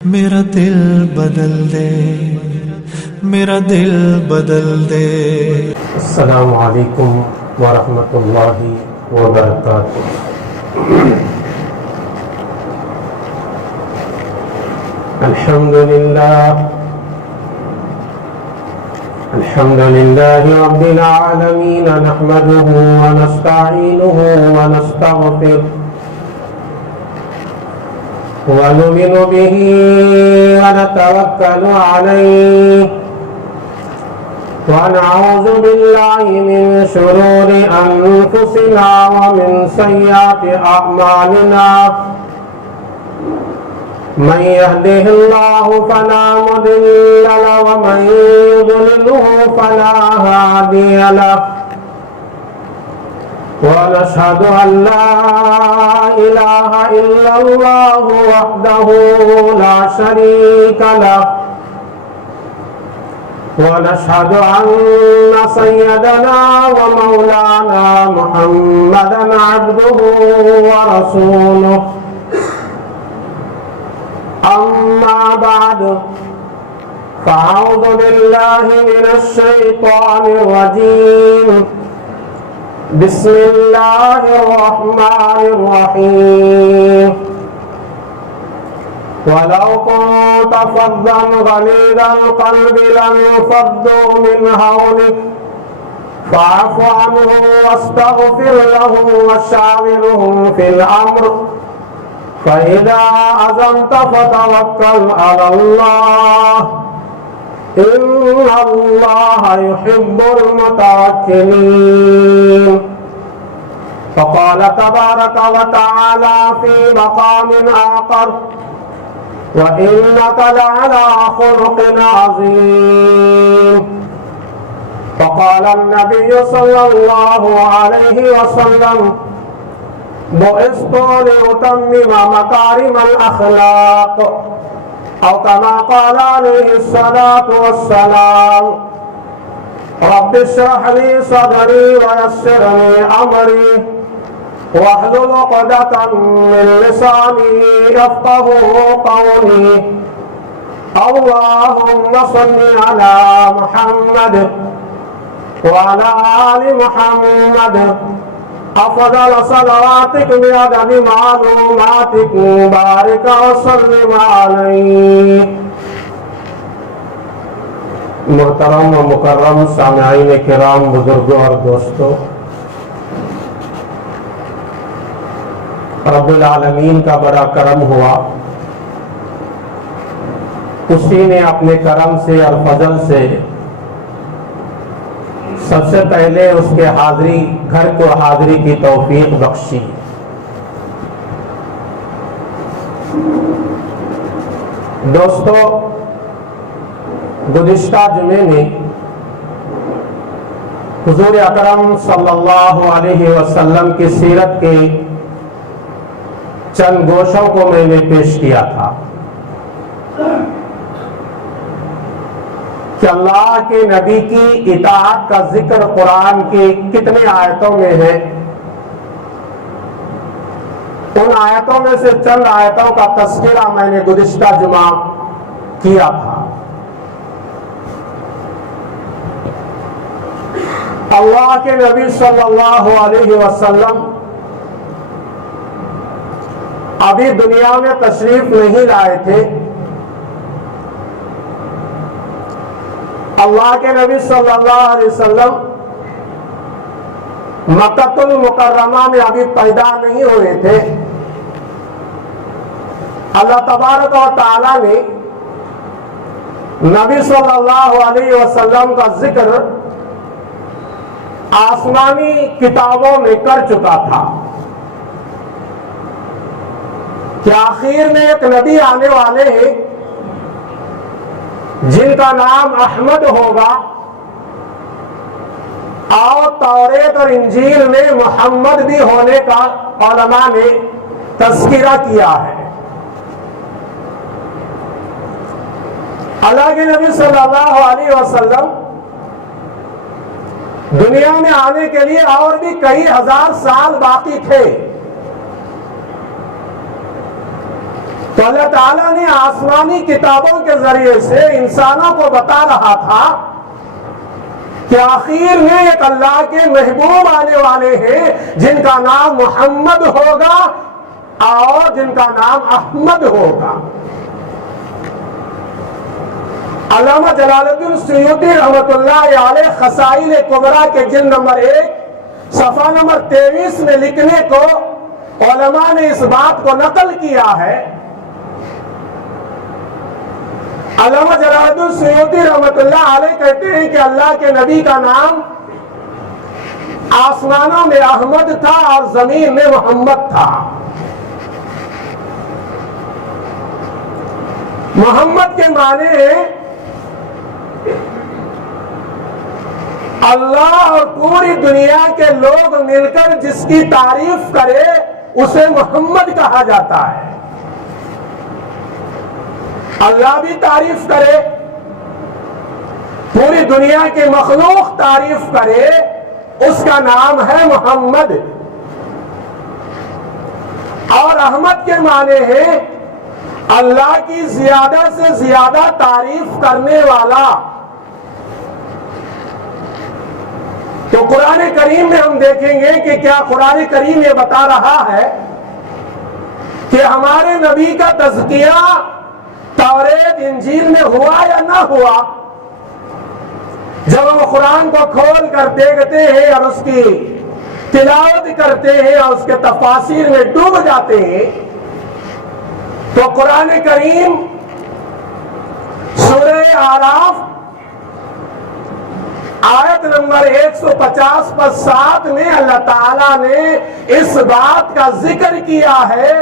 میرا دل بدل دے، میرا دل بدل دے۔ السلام علیکم ورحمۃ اللہ وبرکاتہ۔ الحمد للہ رب العالمین، نحمده ونستعینه ونستغفره ونؤمن به ونتوکل علیہ ونعوذ باللہ من شرور انفسنا ومن سیئات اعمالنا، من يهده الله فلا مضل له ومن يضلله فلا هادي له، ونشهد أن لا إله إلا الله وحده لا شريك له، ونشهد أن سيدنا ومولانا محمدا عبده ورسوله، أما بعد فأعوذ بالله من الشيطان الرجيم، بسم الله الرحمن الرحيم، ولو كنت فظا غليظ القلب لانفضوا من حولك فاعف عنهم واستغفر لهم وشاورهم في الأمر، فإذا عزمت فتوكل على الله، إن الله يحب المتوكلين۔ فقال تبارك وتعالى في مقام آخر، وإنك لعلى خلق عظيم۔ فقال النبي صلى الله عليه وسلم، بعثت لأتمم مكارم الأخلاق، أو كما قال عليه الصلاة والسلام، رب اشرح لي صدري ويسر لي أمري واحلل عقدة من لساني يفقهوا قولي، اللهم صل على محمد وعلى آل محمد أفضل صلواتك بعدد معلوماتك، بارك وسلم عليه۔ محترم و مکرم سامعین کرام، بزرگوں اور دوستوں، رب العالمین کا بڑا کرم ہوا، اسی نے اپنے کرم سے اور فضل سے سب سے پہلے اس کے گھر کو حاضری کی توفیق بخشی۔ دوستو، گزشتہ جمعے میں حضور اکرم صلی اللہ علیہ وسلم کی سیرت کے چند گوشوں کو میں نے پیش کیا تھا کہ اللہ کے نبی کی اطاعت کا ذکر قرآن کی کتنی آیتوں میں ہے۔ ان آیتوں میں سے چند آیتوں کا تذکرہ میں نے گزشتہ جمعہ کیا تھا۔ اللہ کے نبی صلی اللہ علیہ وسلم ابھی دنیا میں تشریف نہیں لائے تھے۔ اللہ کے نبی صلی اللہ علیہ وسلم مکہ المکرمہ میں ابھی پیدا نہیں ہوئے تھے۔ اللہ تبارک و تعالی نے نبی صلی اللہ علیہ وسلم کا ذکر آسمانی کتابوں میں کر چکا تھا کہ آخر میں ایک نبی آنے والے ہیں جن کا نام احمد ہوگا، اور توریت اور انجیل میں محمد بھی ہونے کا علماء نے تذکرہ کیا ہے۔ اللہ کے نبی صلی اللہ علیہ وسلم دنیا میں آنے کے لیے اور بھی کئی ہزار سال باقی تھے، تو اللہ تعالیٰ نے آسمانی کتابوں کے ذریعے سے انسانوں کو بتا رہا تھا کہ آخر میں ایک اللہ کے محبوب آنے والے ہیں جن کا نام محمد ہوگا اور جن کا نام احمد ہوگا۔ علامہ جلال الدین سیوطی رحمۃ اللہ علیہ خصائل کبریٰ کے جلد نمبر 1 صفحہ نمبر 23 میں لکھنے کو علماء نے اس بات کو نقل کیا ہے۔ علامہ جلال الدین سیوطی رحمۃ اللہ علیہ کہتے ہیں کہ اللہ کے نبی کا نام آسمانوں میں احمد تھا اور زمین میں محمد تھا۔ محمد کے معنی ہیں اللہ اور پوری دنیا کے لوگ مل کر جس کی تعریف کرے اسے محمد کہا جاتا ہے۔ اللہ بھی تعریف کرے، پوری دنیا کی مخلوق تعریف کرے، اس کا نام ہے محمد۔ اور احمد کے معنی ہے اللہ کی زیادہ سے زیادہ تعریف کرنے والا۔ تو قرآن کریم میں ہم دیکھیں گے کہ کیا قرآن کریم یہ بتا رہا ہے کہ ہمارے نبی کا تزکیہ توریت انجیل میں ہوا یا نہ ہوا؟ جب ہم قرآن کو کھول کر دیکھتے ہیں اور اس کی تلاوت کرتے ہیں اور اس کے تفاسیر میں ڈوب جاتے ہیں تو قرآن کریم سورہ اعراف آیت نمبر 150 پر 7 میں اللہ تعالیٰ نے اس بات کا ذکر کیا ہے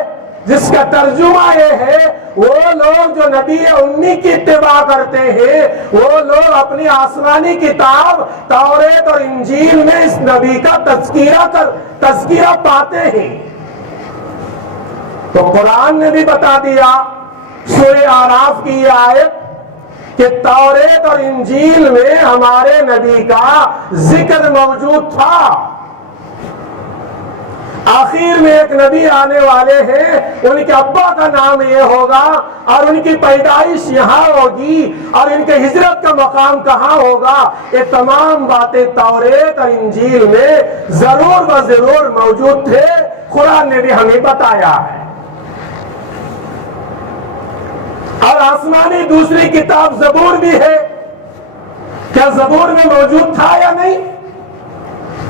جس کا ترجمہ یہ ہے وہ لوگ جو نبی امی کی اتباع کرتے ہیں وہ لوگ اپنی آسمانی کتاب توریت اور انجیل میں اس نبی کا تذکیرہ پاتے ہیں۔ تو قرآن نے بھی بتا دیا سورہ اعراف کی یہ آیت کہ توریت اور انجیل میں ہمارے نبی کا ذکر موجود تھا۔ آخر میں ایک نبی آنے والے ہیں، ان کے ابا کا نام یہ ہوگا اور ان کی پیدائش یہاں ہوگی اور ان کے ہجرت کا مقام کہاں ہوگا، یہ تمام باتیں توریت اور انجیل میں ضرور و ضرور موجود تھے، قرآن نے بھی ہمیں بتایا ہے۔ اور آسمانی دوسری کتاب زبور بھی ہے، کیا زبور میں موجود تھا یا نہیں؟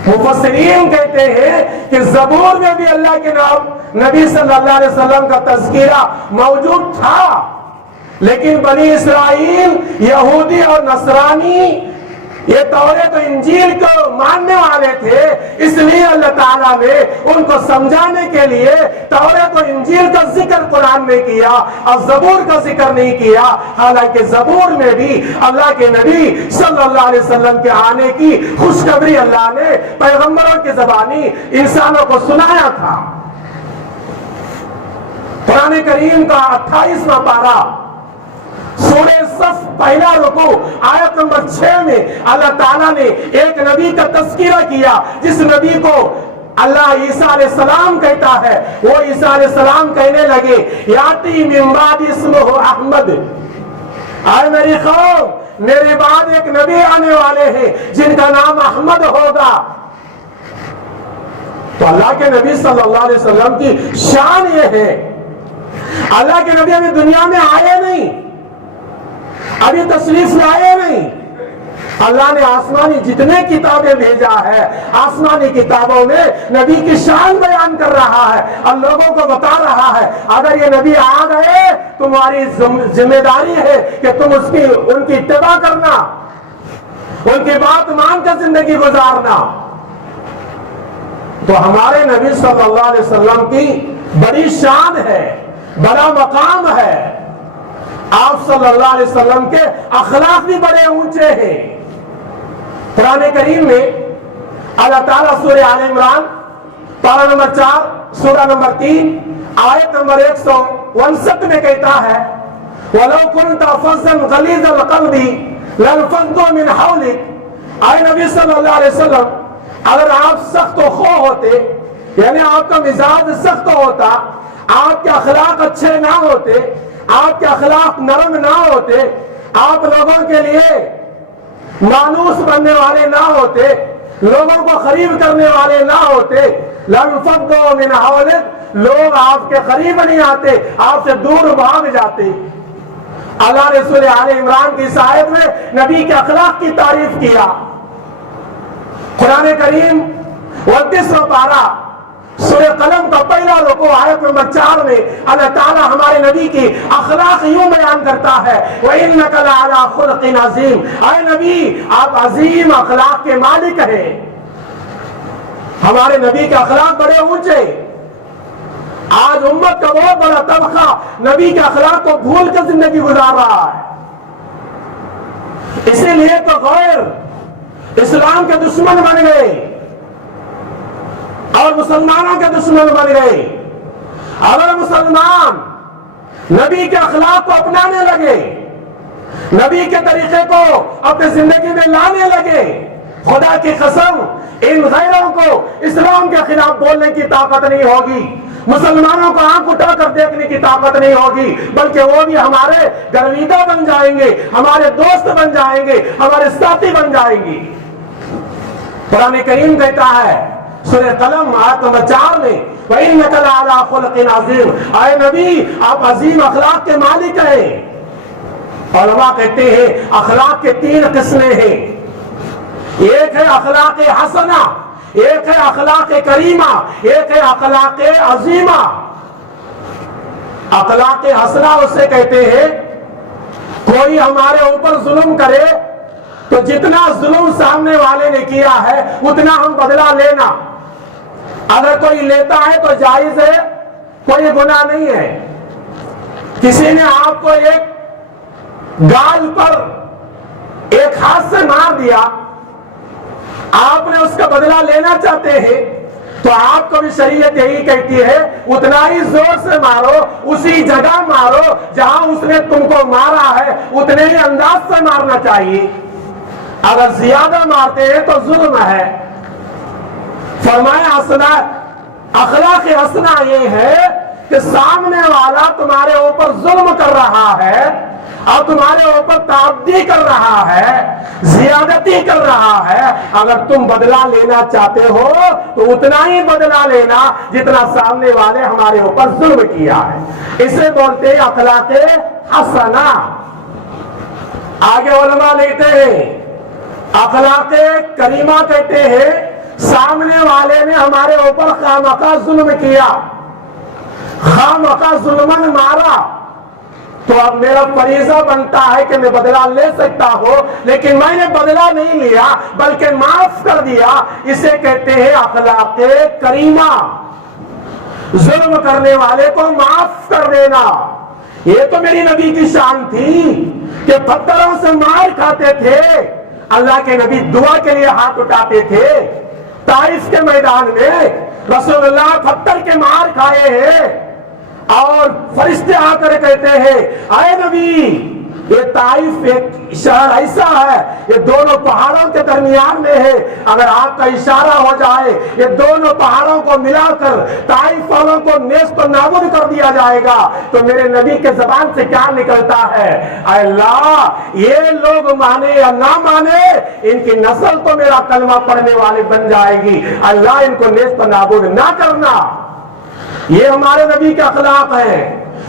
مفسرین کہتے ہیں کہ زبور میں بھی اللہ کے نام نبی صلی اللہ علیہ وسلم کا تذکرہ موجود تھا، لیکن بنی اسرائیل یہودی اور نصرانی یہ توریت و انجیل کو ماننے والے تھے، اس لیے اللہ تعالیٰ نے ان کو سمجھانے کے لیے توریت و انجیل کا ذکر قرآن میں کیا اور زبور کا ذکر نہیں کیا، حالانکہ زبور میں بھی اللہ کے نبی صلی اللہ علیہ وسلم کے آنے کی خوشخبری اللہ نے پیغمبروں کی زبانی انسانوں کو سنایا تھا۔ قرآن کریم کا 28واں پارہ سورہ صف پہلا رکوع آیت نمبر 6 میں اللہ تعالیٰ نے ایک نبی کا تذکرہ کیا جس نبی کو اللہ عیسیٰ علیہ السلام کہتا ہے۔ وہ عیسیٰ علیہ السلام کہنے لگے یاتی من بعد اسمہ احمد، اے میری قوم میرے بعد ایک نبی آنے والے ہیں جن کا نام احمد ہوگا۔ تو اللہ کے نبی صلی اللہ علیہ وسلم کی شان یہ ہے، اللہ کے نبی ابھی دنیا میں آئے نہیں، ابھی تشریف لائے نہیں، اللہ نے آسمانی جتنے کتابیں بھیجا ہے آسمانی کتابوں میں نبی کی شان بیان کر رہا ہے اور لوگوں کو بتا رہا ہے اگر یہ نبی آ گئے تمہاری ذمہ داری ہے کہ تم ان کی اتباع کرنا، ان کی بات مان کر زندگی گزارنا۔ تو ہمارے نبی صلی اللہ علیہ وسلم کی بڑی شان ہے، بڑا مقام ہے، آپ صلی اللہ علیہ وسلم کے اخلاق بھی بڑے اونچے ہیں۔ قرآن کریم میں اللہ تعالیٰ سورہ آل عمران پارہ نمبر 4 سورہ نمبر 3 آیت نمبر 159 میں کہتا ہے وَلَوْ كُنْتَ فَظًّا غَلِيظَ الْقَلْبِ لَانفَضُّوا مِنْ حَوْلِكَ، اے نبی صلی اللہ علیہ وسلم اگر آپ سخت و خو ہوتے، یعنی آپ کا مزاج سخت ہوتا، آپ کے اخلاق اچھے نہ ہوتے، آپ کے اخلاق نرم نہ ہوتے، آپ لوگوں کے لیے مانوس بننے والے نہ ہوتے، لوگوں کو قریب کرنے والے نہ ہوتے، لَنْفَضُّوا مِنْ حَوْلِكَ، لوگ آپ کے قریب نہیں آتے، آپ سے دور بھاگ جاتے۔ اللہ نے سورہ آل عمران کی اس آیت میں نبی کے اخلاق کی تعریف کیا۔ قرآن کریم 29واں پارہ سورہ قلم کا پہلا رکوع آیت نمبر 4 میں اللہ تعالیٰ ہمارے نبی کی اخلاق یوں بیان کرتا ہے، وَإِنَّكَ لَعَلَىٰ خُلُقٍ عَظِيمٍ، اے نبی آپ عظیم اخلاق کے مالک ہیں۔ ہمارے نبی کے اخلاق بڑے اونچے۔ آج امت کا بہت بڑا طبقہ نبی کے اخلاق کو بھول کر زندگی گزار رہا ہے۔ اسی لیے تو غیر اسلام کے دشمن بن گئے اور مسلمانوں کے دشمن بن گئے۔ اگر مسلمان نبی کے اخلاق کو اپنانے لگے، نبی کے طریقے کو اپنی زندگی میں لانے لگے، خدا کی قسم ان غیروں کو اسلام کے خلاف بولنے کی طاقت نہیں ہوگی، مسلمانوں کو آنکھ اٹھا کر دیکھنے کی طاقت نہیں ہوگی، بلکہ وہ بھی ہمارے گرویدہ بن جائیں گے، ہمارے دوست بن جائیں گے، ہمارے ساتھی بن جائیں گے۔ قرآن کریم کہتا ہے سورہ قلم آیت نمبر 4 میں، وَإِنَّكَ لَعَلَىٰ خُلُقٍ عَظِيمٍ، اے نبی آپ عظیم اخلاق کے مالک ہیں۔ علماء کہتے ہیں اخلاق کے 3 قسمیں ہیں، ایک ہے اخلاق حسنہ، ایک ہے اخلاق کریمہ، ایک ہے اخلاق عظیمہ۔ اخلاق حسنہ اسے کہتے ہیں کوئی ہمارے اوپر ظلم کرے تو جتنا ظلم سامنے والے نے کیا ہے اتنا ہم بدلہ لینا۔ اگر کوئی لیتا ہے تو جائز ہے، کوئی گناہ نہیں ہے۔ کسی نے آپ کو ایک گال پر ایک ہاتھ سے مار دیا، آپ نے اس کا بدلہ لینا چاہتے ہیں تو آپ کو بھی شریعت یہی کہتی ہے اتنا ہی زور سے مارو، اسی جگہ مارو جہاں اس نے تم کو مارا ہے، اتنے ہی انداز سے مارنا چاہیے۔ اگر زیادہ مارتے ہیں تو ظلم ہے۔ فرمایا اخلاق حسنہ یہ ہے کہ سامنے والا تمہارے اوپر ظلم کر رہا ہے اور تمہارے اوپر تعدی کر رہا ہے، زیادتی کر رہا ہے، اگر تم بدلہ لینا چاہتے ہو تو اتنا ہی بدلہ لینا جتنا سامنے والے ہمارے اوپر ظلم کیا ہے۔ اسے بولتے ہیں اخلاق حسنہ۔ آگے علماء لکھتے ہیں اخلاق کریمہ کہتے ہیں سامنے والے نے ہمارے اوپر خامخواہ ظلم کیا، خامخواہ ظلمن مارا، تو اب میرا فریضہ بنتا ہے کہ میں بدلہ لے سکتا ہوں، لیکن میں نے بدلہ نہیں لیا بلکہ معاف کر دیا۔ اسے کہتے ہیں اخلاق کریمہ، ظلم کرنے والے کو معاف کر دینا۔ یہ تو میری نبی کی شان تھی کہ پتھروں سے مار کھاتے تھے، اللہ کے نبی دعا کے لیے ہاتھ اٹھاتے تھے۔ طائف کے میدان میں رسول اللہ پتھر کے مار کھائے ہیں اور فرشتے آ کر کہتے ہیں اے نبی یہ طائف ایک شہر ایسا ہے، یہ دونوں پہاڑوں کے درمیان میں ہے، اگر آپ کا اشارہ ہو جائے یہ دونوں پہاڑوں کو ملا کر طائف والوں کو نیست و نابود کر دیا جائے گا۔ تو میرے نبی کے زبان سے کیا نکلتا ہے، اے اللہ یہ لوگ مانے یا نہ مانے ان کی نسل تو میرا کلمہ پڑھنے والے بن جائے گی، اللہ ان کو نیست و نابود نہ کرنا۔ یہ ہمارے نبی کے اخلاق ہیں۔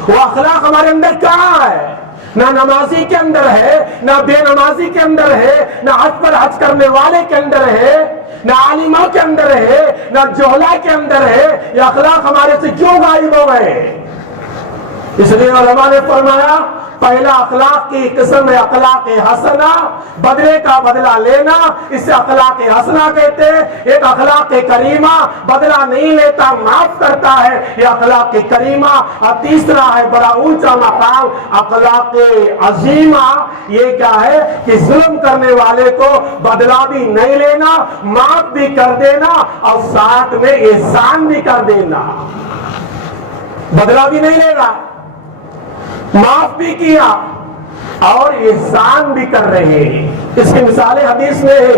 وہ اخلاق ہمارے اندر کہاں ہے؟ نہ نمازی کے اندر ہے، نہ بے نمازی کے اندر ہے، نہ حج پر حج کرنے والے کے اندر ہے، نہ عالموں کے اندر ہے، نہ جوہلا کے اندر ہے۔ یہ اخلاق ہمارے سے کیوں غائب ہو گئے؟ اس لیے علماء نے فرمایا پہلا اخلاق کی قسم ہے اخلاق حسنہ، بدلے کا بدلہ لینا، اسے اخلاق حسنہ کہتے ہیں۔ ایک اخلاق کریمہ، بدلہ نہیں لیتا معاف کرتا ہے، یہ اخلاق کریمہ۔ اور تیسرا ہے بڑا اونچا مقام اخلاق عظیمہ، یہ کیا ہے کہ ظلم کرنے والے کو بدلہ بھی نہیں لینا، معاف بھی کر دینا اور ساتھ میں احسان بھی کر دینا۔ بدلہ بھی نہیں لے گا، معاف بھی کیا اور احسان بھی کر رہے ہیں۔ اس کی مثالیں حدیث میں ہے۔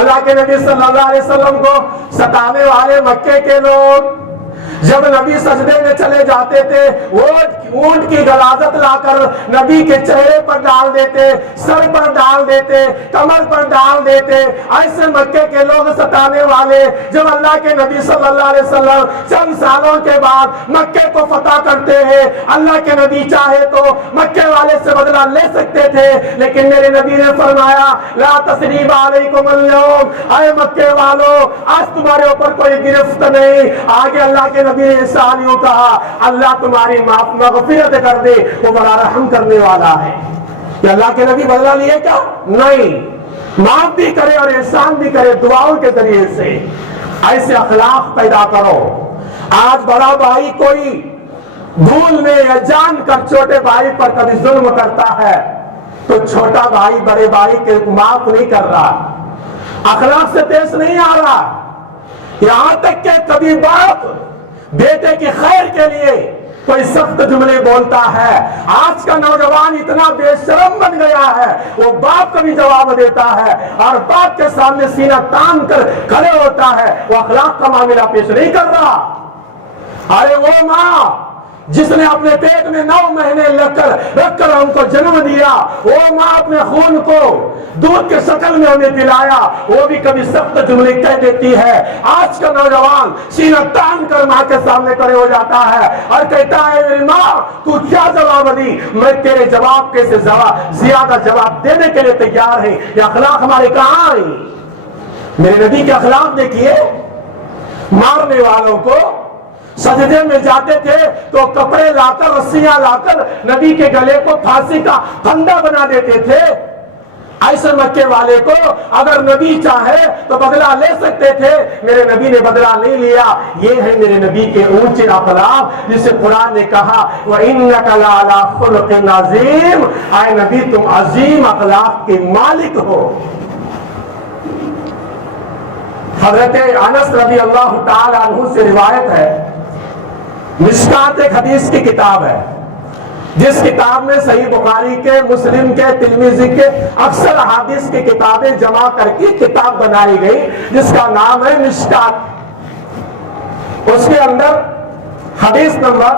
اللہ کے نبی صلی اللہ علیہ وسلم کو ستانے والے مکے کے لوگ جب نبی سجدے میں چلے جاتے تھے اونٹ کی غلاظت لا کر نبی کے چہرے پر ڈال دیتے، سر پر ڈال دیتے، کمر پر ڈال دیتے۔ ایسے مکے کے لوگ ستانے والے جب اللہ کے نبی صلی اللہ علیہ وسلم چند سالوں کے بعد مکے کو فتح کرتے ہیں، اللہ کے نبی چاہے تو مکے والے سے بدلہ لے سکتے تھے، لیکن میرے نبی نے فرمایا لا تثریب علیکم اليوم، اے مکے والو آج تمہارے اوپر کوئی گرفت نہیں۔ آگے اللہ کے نبی نے انسان یوں کہا اللہ تمہاری مغفرت کر دے، وہ بڑا رحم کرنے والا ہے۔ کہ اللہ کے نبی بدلہ لیے کیا؟ نہیں، معاف بھی کرے اور احسان بھی کرے دعاؤں کے ذریعے سے۔ ایسے اخلاق پیدا کرو۔ آج بڑا بھائی کوئی بھول میں یا جان کر چھوٹے بھائی پر کبھی ظلم کرتا ہے تو چھوٹا بھائی بڑے بھائی کے معاف نہیں کر رہا، اخلاق سے پیش نہیں آ رہا۔ یہاں تک کہ کبھی باپ بیٹے کی خیر کے لیے کوئی سخت جملے بولتا ہے۔ آج کا نوجوان اتنا بے شرم بن گیا ہے، وہ باپ کا بھی جواب دیتا ہے اور باپ کے سامنے سینہ تان کر کھڑے ہوتا ہے، وہ اخلاق کا معاملہ پیش نہیں کر رہا۔ ارے وہ ماں جس نے اپنے پیٹ میں 9 مہینے رکھ کر ہم کو جنم دیا، وہ ماں اپنے خون کو دودھ کے شکل میں ہمیں پلایا، وہ بھی کبھی سخت جملے کہہ دیتی ہے۔ آج کا نوجوان سینہ تان کر ماں کے سامنے کھڑے ہو جاتا ہے اور کہتا ہے میری ماں تو کیا جواب دی، میں تیرے جواب کے سے زیادہ جواب دینے کے لیے تیار ہے۔ یہ اخلاق ہمارے کہاں آئی؟ میرے نبی کے اخلاق دیکھیے، مارنے والوں کو سجدے میں جاتے تھے تو کپڑے لا کر رسیاں لا کر نبی کے گلے کو پھانسی کا پھندا بنا دیتے تھے۔ ایسے مکے والے کو اگر نبی چاہے تو بدلہ لے سکتے تھے، میرے نبی نے بدلہ نہیں لیا۔ یہ ہے میرے نبی کے اونچے اخلاق، جسے قرآن نے کہا وَإِنَّكَ لَعَلَىٰ خُلُقٍ عَظِيمٍ، اے نبی تم عظیم اخلاق کے مالک ہو۔ حضرت انس رضی اللہ تعالی عنہ سے روایت ہے، مشکات ایک حدیث کی کتاب ہے، جس کتاب میں صحیح بخاری کے، مسلم کے، ترمذی کے اکثر احادیث کی کتابیں جمع کر کے کتاب بنائی گئی جس کا نام ہے مشکات۔ اس کے اندر حدیث نمبر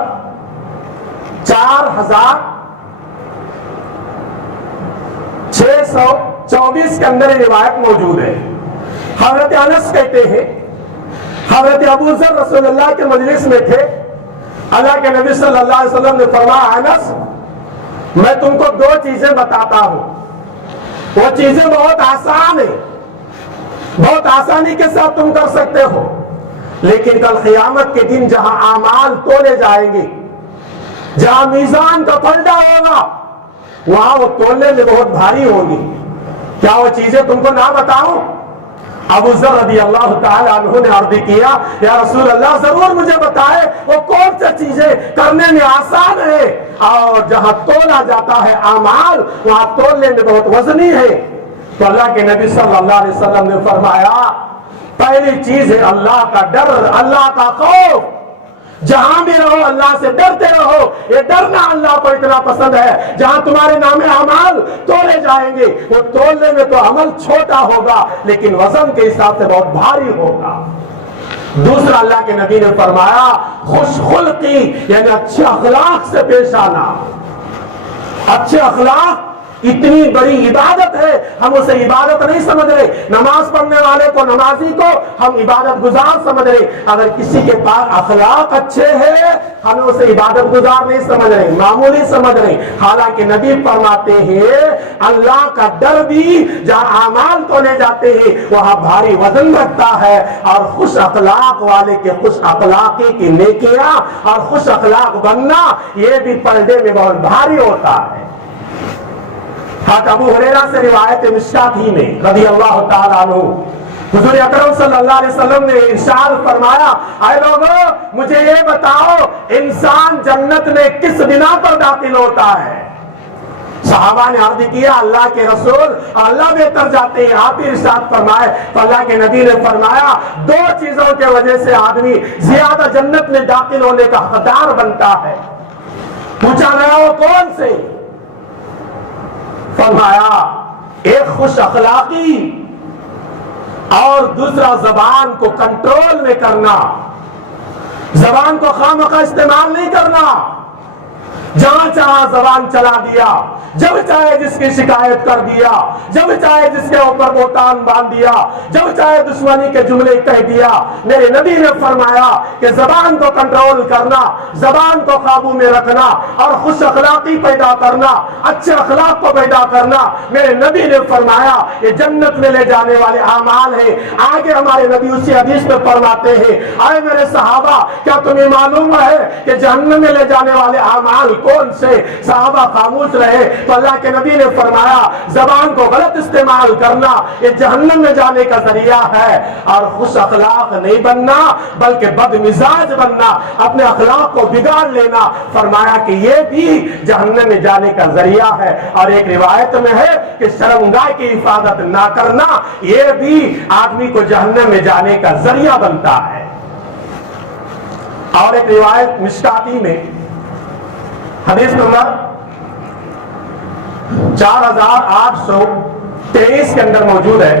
4624 کے اندر یہ روایت موجود ہے۔ حضرت انس کہتے ہیں حضرت ابو ذر رسول اللہ کے مجلس میں تھے، اللہ کے نبی صلی اللہ علیہ وسلم نے فرمایا انس میں تم کو 2 چیزیں بتاتا ہوں، وہ چیزیں بہت آسان ہیں، بہت آسانی کے ساتھ تم کر سکتے ہو، لیکن کل قیامت کے دن جہاں اعمال تولے جائیں گے، جہاں میزان کا پلڑا ہوگا، وہاں وہ تولنے میں بہت بھاری ہوگی۔ کیا وہ چیزیں تم کو نہ بتاؤں؟ ابو ذر رضی اللہ تعالی عنہ نے عرض کیا یا رسول اللہ ضرور مجھے بتائے وہ کون سی چیزیں کرنے میں آسان ہے اور جہاں تولا جاتا ہے اعمال وہاں تولنے میں بہت وزنی ہے۔ تو اللہ کے نبی صلی اللہ علیہ وسلم نے فرمایا پہلی چیز ہے اللہ کا ڈر، اللہ کا خوف۔ جہاں بھی رہو اللہ سے ڈرتے رہو، یہ ڈرنا اللہ کو اتنا پسند ہے۔ جہاں تمہارے نام اعمال تولے جائیں گے، وہ تولنے میں تو عمل چھوٹا ہوگا لیکن وزن کے حساب سے بہت بھاری ہوگا۔ دوسرا اللہ کے نبی نے فرمایا خوش خلقی، یعنی اچھے اخلاق سے پیش آنا۔ اچھے اخلاق اتنی بڑی عبادت ہے، ہم اسے عبادت نہیں سمجھ رہے۔ نماز پڑھنے والے کو، نمازی کو ہم عبادت گزار سمجھ رہے۔ اگر کسی کے پاس اخلاق اچھے ہیں ہم اسے عبادت گزار نہیں سمجھ رہے، معمولی سمجھ رہے۔ حالانکہ نبی فرماتے ہیں اللہ کا ڈر بھی جہاں اعمال تولے جاتے ہیں وہاں بھاری وزن رکھتا ہے، اور خوش اخلاق والے کے خوش اخلاقی کی نیکیاں اور خوش اخلاق بننا یہ بھی پردے میں بہت بھاری ہوتا ہے۔ ابو ہریرہ سے روایت مشکات ہی میں رضی اللہ تعالیٰ عنہ حضور اکرم صلی اللہ علیہ وسلم نے ارشاد فرمایا اے لوگوں مجھے یہ بتاؤ انسان جنت میں کس بنا پر داخل ہوتا ہے؟ صحابہ نے عرض کیا اللہ کے رسول اللہ بہتر جاتے ہیں، آپ ہی ارشاد فرمائے۔ تو اللہ کے نبی نے فرمایا 2 چیزوں کے وجہ سے آدمی زیادہ جنت میں داخل ہونے کا حقدار بنتا ہے۔ پوچھا گیا وہ کون سے؟ فرمایا ایک خوش اخلاقی اور دوسرا زبان کو کنٹرول میں کرنا۔ زبان کو خواہ استعمال نہیں کرنا، جہاں چاہا زبان چلا دیا، جب چاہے جس کی شکایت کر دیا، جب چاہے جس کے اوپر بہتان باندھ دیا، جب چاہے دشمنی کے جملے کہہ دیا۔ میرے نبی نے فرمایا کہ زبان کو کنٹرول کرنا، زبان کو قابو میں رکھنا اور خوش اخلاقی پیدا کرنا، اچھے اخلاق کو پیدا کرنا، میرے نبی نے فرمایا یہ جنت میں لے جانے والے اعمال ہیں۔ آگے ہمارے نبی اسی حدیث میں فرماتے ہیں، اے میرے صحابہ کیا تمہیں معلوم ہے کہ جہنم میں لے جانے والے اعمال کون سے؟ صحابہ خاموش رہے تو اللہ کے نبی نے فرمایا زبان کو غلط استعمال کرنا یہ جہنم میں جانے کا ذریعہ ہے، اور خوش اخلاق نہیں بننا بلکہ بد مزاج بننا، اپنے اخلاق کو بگاڑ لینا، فرمایا کہ یہ بھی جہنم میں جانے کا ذریعہ ہے۔ اور ایک روایت میں ہے کہ شرمگاہ کی حفاظت نہ کرنا یہ بھی آدمی کو جہنم میں جانے کا ذریعہ بنتا ہے۔ اور ایک روایت مشکاتی میں حدیث نمبر 4823 کے اندر موجود ہے،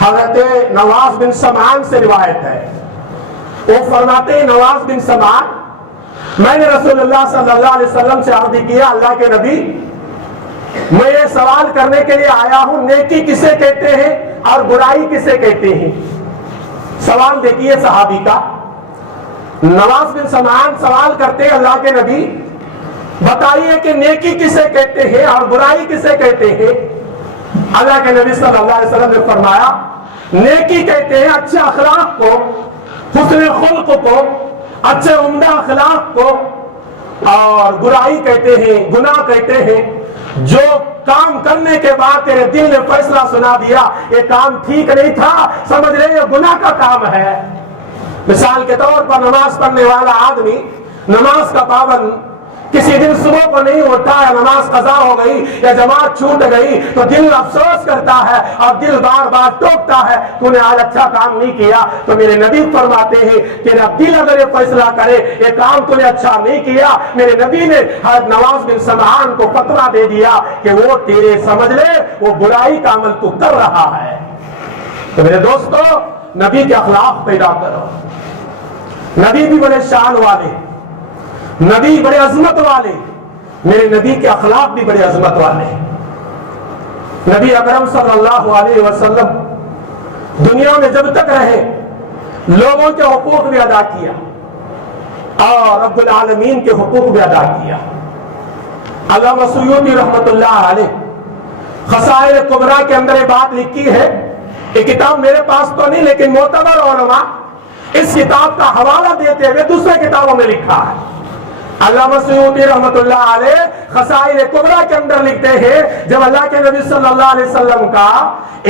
حضرت نواس بن سمعان سے روایت ہے۔ وہ فرماتے ہیں نواس بن سمعان، میں نے رسول اللہ صلی اللہ علیہ وسلم سے عرض کیا اللہ کے نبی میں یہ سوال کرنے کے لیے آیا ہوں نیکی کسے کہتے ہیں اور برائی کسے کہتے ہیں؟ سوال دیکھیے صحابی کا، نواس بن سمعان سوال کرتے ہیں اللہ کے نبی بتائیے کہ نیکی کسے کہتے ہیں اور برائی کسے کہتے ہیں؟ اللہ کے نبی صلی اللہ علیہ وسلم نے فرمایا نیکی کہتے ہیں اچھے اخلاق کو، حسن خلق کو، اچھے عمدہ اخلاق کو، اور برائی کہتے ہیں، گناہ کہتے ہیں جو کام کرنے کے بعد تیرے دل نے فیصلہ سنا دیا یہ کام ٹھیک نہیں تھا، سمجھ رہے یہ گناہ کا کام ہے۔ مثال کے طور پر نماز پڑھنے والا آدمی نماز کا پابند کسی دن صبح کو نہیں ہوتا ہے، نماز قضا ہو گئی یا جماعت چھوٹ گئی تو دل افسوس کرتا ہے اور دل بار بار ٹوکتا ہے تو نے آج اچھا کام نہیں کیا۔ تو میرے نبی فرماتے ہیں کہ دل اگر یہ فیصلہ کرے یہ کام تو نے اچھا نہیں کیا، میرے نبی نے حضرت نواس بن سمعان کو فتویٰ دے دیا کہ وہ تیرے سمجھ لے وہ برائی کا عمل تو کر رہا ہے۔ تو میرے دوستو نبی کے اخلاق پیدا کرو، نبی بھی بڑے شان والے، نبی بڑے عظمت والے، میرے نبی کے اخلاق بھی بڑے عظمت والے۔ نبی اکرم صلی اللہ علیہ وسلم دنیا میں جب تک رہے لوگوں کے حقوق بھی ادا کیا اور رب العالمین کے حقوق بھی ادا کیا۔ علامہ سیوطی رحمت اللہ علیہ خصائل کبریٰ کے اندر یہ بات لکھی ہے، یہ کتاب میرے پاس تو نہیں لیکن معتبر علماء اس کتاب کا حوالہ دیتے ہوئے دوسرے کتابوں میں لکھا ہے۔ علامہ سیوطی رحمت اللہ علیہ خصائل کبریٰ کے اندر لکھتے ہیں جب اللہ کے نبی صلی اللہ علیہ وسلم کا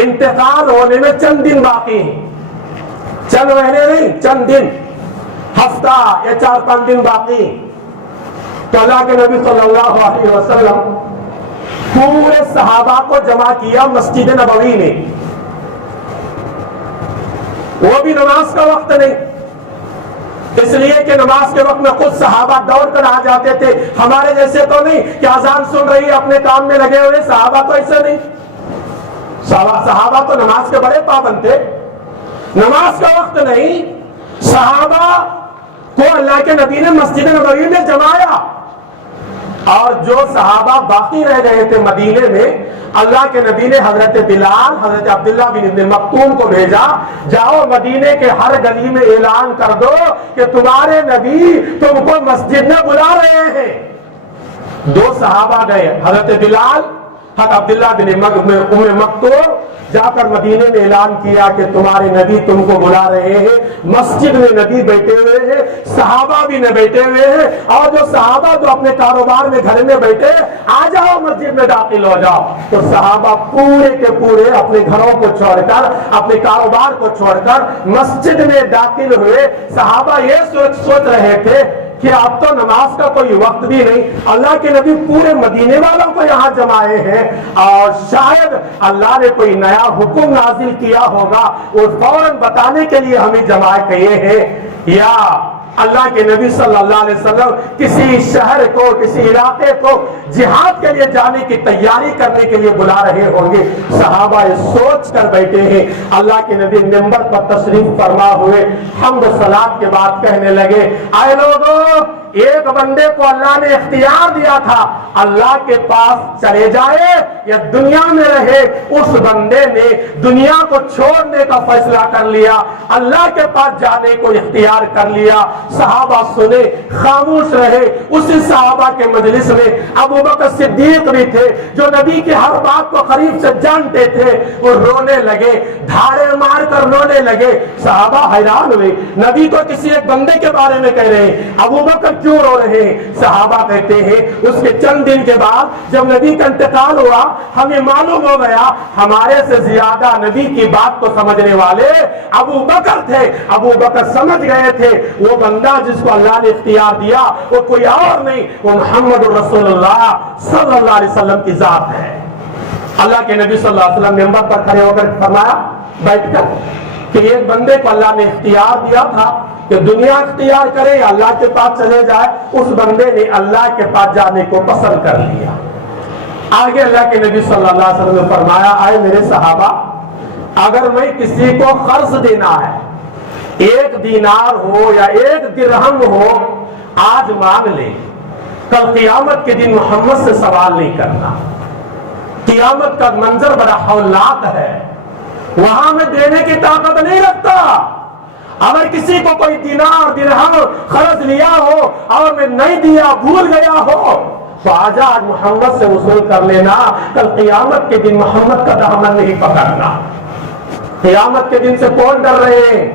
انتقال ہونے میں چند دن باقی ہیں، چند مہینے نہیں چند دن، ہفتہ یا 4-5 دن باقی، تو اللہ کے نبی صلی اللہ علیہ وسلم پورے صحابہ کو جمع کیا مسجد نبوی میں، وہ بھی نماز کا وقت نہیں، اس لیے کہ نماز کے وقت میں خود صحابہ دوڑ کر آ جاتے تھے، ہمارے جیسے تو نہیں کہ اذان سن رہی ہے اپنے کام میں لگے ہوئے، صحابہ تو ایسے نہیں، صحابہ تو نماز کے بڑے پابند تھے، نماز کا وقت نہیں، صحابہ کو اللہ کے نبی نے مسجد نبوی میں جمایا، اور جو صحابہ باقی رہ گئے تھے مدینے میں اللہ کے نبی نے حضرت بلال، حضرت عبداللہ بن ابن مکتوم کو بھیجا، جاؤ مدینے کے ہر گلی میں اعلان کر دو کہ تمہارے نبی تم کو مسجد میں بلا رہے ہیں۔ 2 صحابہ گئے، حضرت بلال، حضرت عبداللہ بن ام مکتوم، جا کر مدینے میں اعلان کیا کہ تمہارے نبی تم کو بلا رہے ہیں، مسجد میں نبی بیٹھے ہوئے ہیں، صحابہ بھی نہ بیٹھے ہوئے ہیں، اور جو صحابہ جو اپنے کاروبار میں گھر میں بیٹھے آ جاؤ مسجد میں داخل ہو جاؤ۔ تو صحابہ پورے کے پورے اپنے گھروں کو چھوڑ کر اپنے کاروبار کو چھوڑ کر مسجد میں داخل ہوئے۔ صحابہ یہ سوچ رہے تھے کہ اب تو نماز کا کوئی وقت بھی نہیں، اللہ کے نبی پورے مدینے والوں کو یہاں جمائے ہیں اور شاید اللہ نے کوئی نیا حکم نازل کیا ہوگا وہ فوراً بتانے کے لیے ہمیں جمع کیے ہیں، یا اللہ کے نبی صلی اللہ علیہ وسلم کسی شہر کو کسی علاقے کو جہاد کے لیے جانے کی تیاری کرنے کے لیے بلا رہے ہوں گے، صحابہ یہ سوچ کر بیٹھے ہیں، اللہ کے نبی منبر پر تشریف فرما ہوئے حمد و صلات کے بعد کہنے لگے اے لوگوں، ایک بندے کو اللہ نے اختیار دیا تھا اللہ کے پاس چلے جائے یا دنیا میں رہے، اس بندے نے دنیا کو چھوڑنے کا فیصلہ کر لیا، اللہ کے پاس جانے کو اختیار کر لیا۔ صحابہ سنے، خاموش رہے۔ اسی صحابہ کے مجلس میں ابو بکر صدیق بھی تھے جو نبی کی ہر بات کو قریب سے جانتے تھے، وہ رونے لگے، دھاڑے مار کر رونے لگے۔ صحابہ حیران ہوئے، نبی کو کسی ایک بندے کے بارے میں کہہ رہے ہیں، ابو بکر کیوں رو رہے ہیں؟ صحابہ کہتے ہیں اس کے چند دن کے بعد جب نبی کا انتقال ہوا، ہمیں معلوم ہو گیا ہمارے سے زیادہ نبی کی بات کو سمجھنے والے ابو بکر تھے۔ ابو بکر سمجھ گئے تھے وہ بندہ جس کو اللہ نے اختیار دیا وہ کوئی اور نہیں، وہ محمد رسول اللہ صلی اللہ علیہ وسلم کی ذات ہے۔ اللہ کے نبی صلی اللہ علیہ وسلم منبر پر کھڑے ہو کر فرمایا بیٹھ کر کہ ایک بندے کو اللہ نے اختیار دیا تھا کہ دنیا اختیار کرے یا اللہ کے پاس چلے جائے، اس بندے نے اللہ کے پاس جانے کو پسند کر لیا۔ آگے اللہ کے نبی صلی اللہ علیہ وسلم نے فرمایا اے میرے صحابہ، اگر میں کسی کو قرض دینا ہے، 1 دینار ہو یا 1 درہم ہو، آج مانگ لے، کل قیامت کے دن محمد سے سوال نہیں کرنا۔ قیامت کا منظر بڑا ہولناک ہے، وہاں میں دینے کی طاقت نہیں رکھتا۔ اگر کسی کو کوئی دینار درہم قرض لیا ہو اور میں نہیں دیا، بھول گیا ہو، تو آج محمد سے وصول کر لینا، کل قیامت کے دن محمد کا دامن نہیں پکڑنا۔ قیامت کے دن سے کون ڈر رہے ہیں؟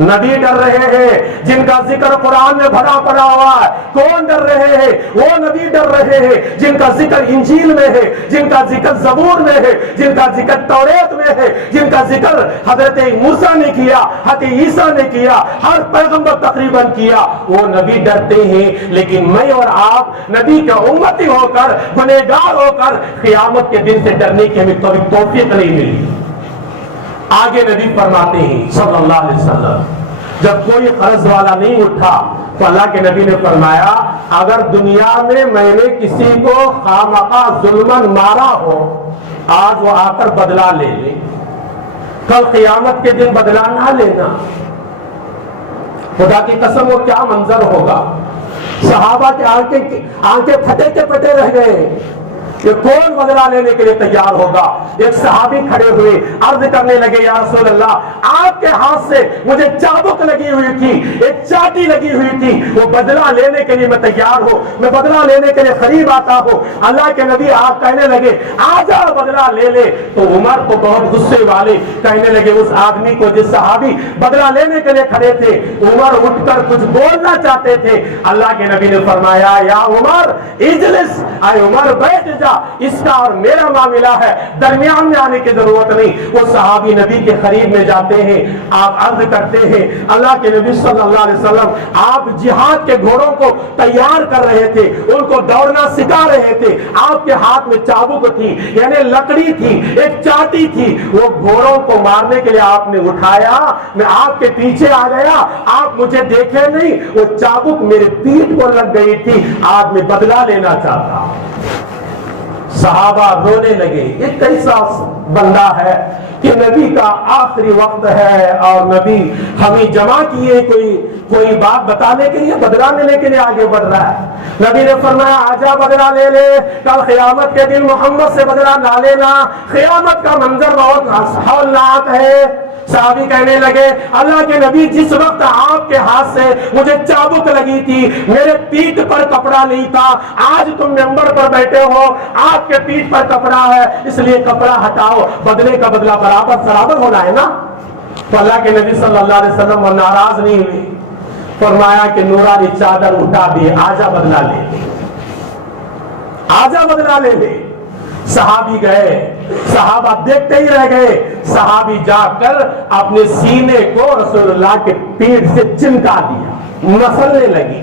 نبی ڈر رہے ہیں جن کا ذکر قرآن میں بھرا پڑا ہوا ہے۔ کون ڈر رہے ہیں؟ وہ نبی ڈر رہے ہیں جن کا ذکر انجیل میں ہے، جن کا ذکر زبور میں ہے، جن کا ذکر توریت میں ہے، جن کا ذکر حضرت موسیٰ نے کیا، حضرت عیسیٰ نے کیا، ہر پیغمبر تقریباً کیا۔ وہ نبی ڈرتے ہیں، لیکن میں اور آپ نبی کا امتی ہو کر، گنہگار ہو کر، قیامت کے دن سے ڈرنے کی ہمیں کبھی توفیق نہیں ملی۔ آگے نبی فرماتے ہیں صلی اللہ علیہ وسلم، جب کوئی قرض والا نہیں اٹھا تو اللہ کے نبی نے فرمایا اگر دنیا میں نے کسی کو خامخواہ ظلماً مارا ہو، آج وہ آ کر بدلہ لے لے، کل قیامت کے دن بدلہ نہ لینا۔ خدا کی قسم وہ کیا منظر ہوگا۔ صحابہ کے آنکھیں پھٹے کے پھٹے رہ گئے، یہ کون بدلہ لینے کے لیے تیار ہوگا؟ ایک صحابی کھڑے ہوئے عرض کرنے لگے یا رسول اللہ، آپ کے ہاتھ سے مجھے چابک لگی ہوئی تھی، ایک چاٹی لگی ہوئی تھی، وہ بدلہ لینے کے لیے میں تیار ہوں، میں بدلہ لینے کے لیے قریب آتا ہوں۔ اللہ کے نبی آپ کہنے لگے آجا بدلہ لے لے، تو عمر کو بہت غصے والے کہنے لگے اس آدمی کو جس صحابی بدلہ لینے کے لیے کھڑے تھے، عمر اٹھ کر کچھ بولنا چاہتے تھے، اللہ کے نبی نے فرمایا یا عمر اجلس، اے عمر بیٹھ جا، اس کا اور میرا معاملہ ہے، درمیان میں آنے کی ضرورت نہیں۔ وہ صحابی نبی کے قریب میں جاتے ہیں، آپ عرض کرتے ہیں اللہ کے نبی صلی اللہ علیہ وسلم آپ جہاد کے گھوڑوں کو تیار کر رہے تھے، ان کو دوڑنا سکھا رہے تھے، آپ کے ہاتھ میں چابک تھی، یعنی لکڑی تھی، ایک چاٹی تھی، وہ گھوڑوں کو مارنے کے لیے آپ نے اٹھایا، میں آپ کے پیچھے آ گیا، آپ مجھے دیکھے نہیں، وہ چابک میرے پیٹھ کو لگ گئی تھی، آج میں بدلہ لینا چاہتا۔ صحابہ رونے لگے، یہ کیسا بندہ ہے کہ نبی کا آخری وقت ہے اور نبی ہمیں جمع کیے کوئی بات بتانے کے لیے، بدلہ لینے کے لیے آگے بڑھ رہا ہے۔ نبی نے فرمایا آجا بدلہ لے لے، کل قیامت کے دن محمد سے بدلہ نہ لینا، قیامت کا منظر بہت ہولناک ہے۔ صحابی کہنے لگے اللہ کے نبی جس وقت آپ کے ہاتھ سے مجھے چابک لگی تھی، میرے پیٹھ پر کپڑا نہیں تھا، آج تم منبر پر بیٹھے ہو، آپ کے پیٹھ پر کپڑا ہے، اس لیے کپڑا ہٹاؤ، بدلے کا بدلہ برابر ہونا ہے نا۔ تو اللہ کے نبی صلی اللہ علیہ وسلم ناراض نہیں ہوئے، فرمایا کہ نورانی چادر اٹھا دی، آجا بدلہ لے لے، آجا بدلہ لے لے۔ صحابی گئے، صحابہ دیکھتے ہی رہ گئے، صحابی جا کر اپنے سینے کو رسول اللہ کے پیٹھ سے چمٹا دیا، مسلنے لگی۔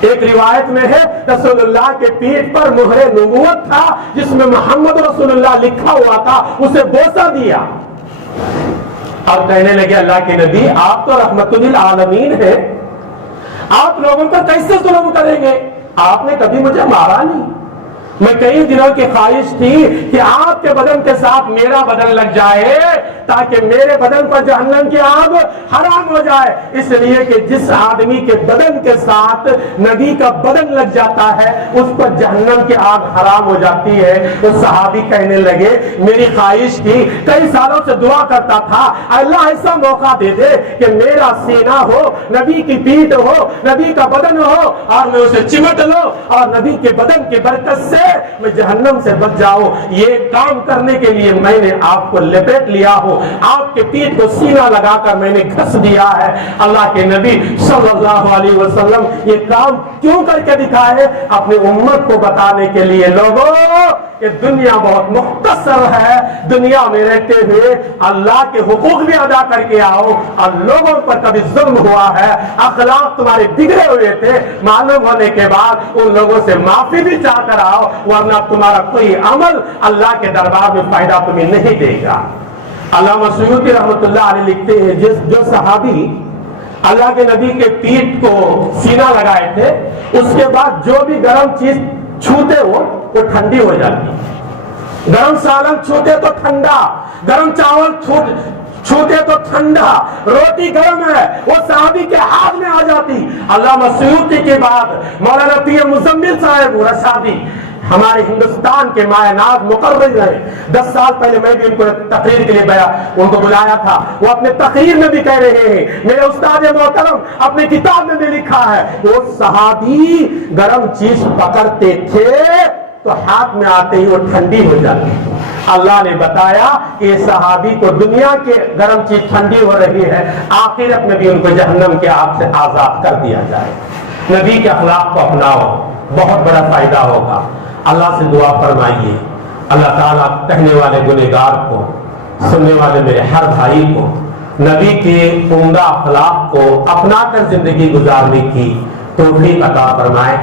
ایک روایت میں ہے رسول اللہ کے پیٹھ پر مہر نبوت تھا جس میں محمد رسول اللہ لکھا ہوا تھا، اسے بوسہ دیا اور کہنے لگے اللہ کے نبی آپ تو رحمت للعالمین ہے، آپ لوگوں پر کیسے ظلم کریں گے؟ آپ نے کبھی مجھے مارا نہیں، میں کئی دنوں کی خواہش تھی کہ آپ کے بدن کے ساتھ میرا بدن لگ جائے تاکہ میرے بدن پر جہنم کی آگ حرام ہو جائے، اس لیے کہ جس آدمی کے بدن کے ساتھ نبی کا بدن لگ جاتا ہے اس پر جہنم کی آگ حرام ہو جاتی ہے۔ تو صحابی کہنے لگے میری خواہش تھی، کئی سالوں سے دعا کرتا تھا اللہ ایسا موقع دے دے کہ میرا سینہ ہو، نبی کی پیٹھ ہو، نبی کا بدن ہو اور میں اسے چمٹ لوں اور نبی کے بدن کی برکت سے میں جہنم سے بچ جاؤں۔ یہ کام کرنے کے لیے میں نے آپ کو لپیٹ لیا ہوں، آپ کے پیٹھ کو سینہ لگا کر میں نے گھس دیا ہے۔ اللہ کے نبی صلی اللہ علیہ وسلم یہ کام کیوں کر کے دکھائے؟ اپنی امت کو بتانے کے لیے لوگوں کہ دنیا بہت مختصر ہے، دنیا میں رہتے ہوئے اللہ کے حقوق بھی ادا کر کے آؤ، اور لوگوں پر کبھی ظلم ہوا ہے، اخلاق تمہارے بگڑے ہوئے تھے، معلوم ہونے کے بعد ان لوگوں سے معافی بھی چاہ کر آؤ، ورنہ تمہارا کوئی عمل اللہ کے دربار میں فائدہ تمہیں نہیں دے گا۔ علامہ سیوطی رحمۃ اللہ علیہ لکھتے ہیں جو صحابی اللہ کے نبی کے پیٹھ کو سینہ لگائے تھے، اس کے بعد جو بھی گرم چیز چھوتے وہ ٹھنڈی ہو جاتی، گرم سالن چھوتے تو ٹھنڈا، گرم چاول چھوتے تو ٹھنڈا، روٹی گرم ہے وہ صحابی کے ہاتھ میں آ جاتی۔ علامہ سیوطی کے بعد مولانا پیر مزمل صاحب رشادی ہمارے ہندوستان کے مائع ناز مقرر رہے، 10 سال پہلے میں بھی ان کو تقریر کے لیے ان کو بلایا تھا، وہ اپنے تقریر میں بھی کہہ رہے ہیں، میرے استاد محترم اپنی کتاب میں بھی لکھا ہے، وہ صحابی گرم چیز پکڑتے تھے تو ہاتھ میں آتے ہی وہ ٹھنڈی ہو جاتی۔ اللہ نے بتایا کہ صحابی کو دنیا کے گرم چیز ٹھنڈی ہو رہی ہے، آخرت میں بھی ان کو جہنم کے آگ سے آزاد کر دیا جائے۔ نبی کے اخلاق کو اپناؤ، بہت بڑا فائدہ ہوگا۔ اللہ سے دعا فرمائیے اللہ تعالیٰ کہنے والے گنہگار کو، سننے والے میرے ہر بھائی کو نبی کے عمدہ اخلاق کو اپنا کر زندگی گزارنے کی توفیق عطا فرمائے،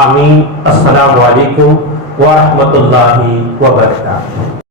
آمین۔ السلام علیکم ورحمۃ اللہ وبرکاتہ۔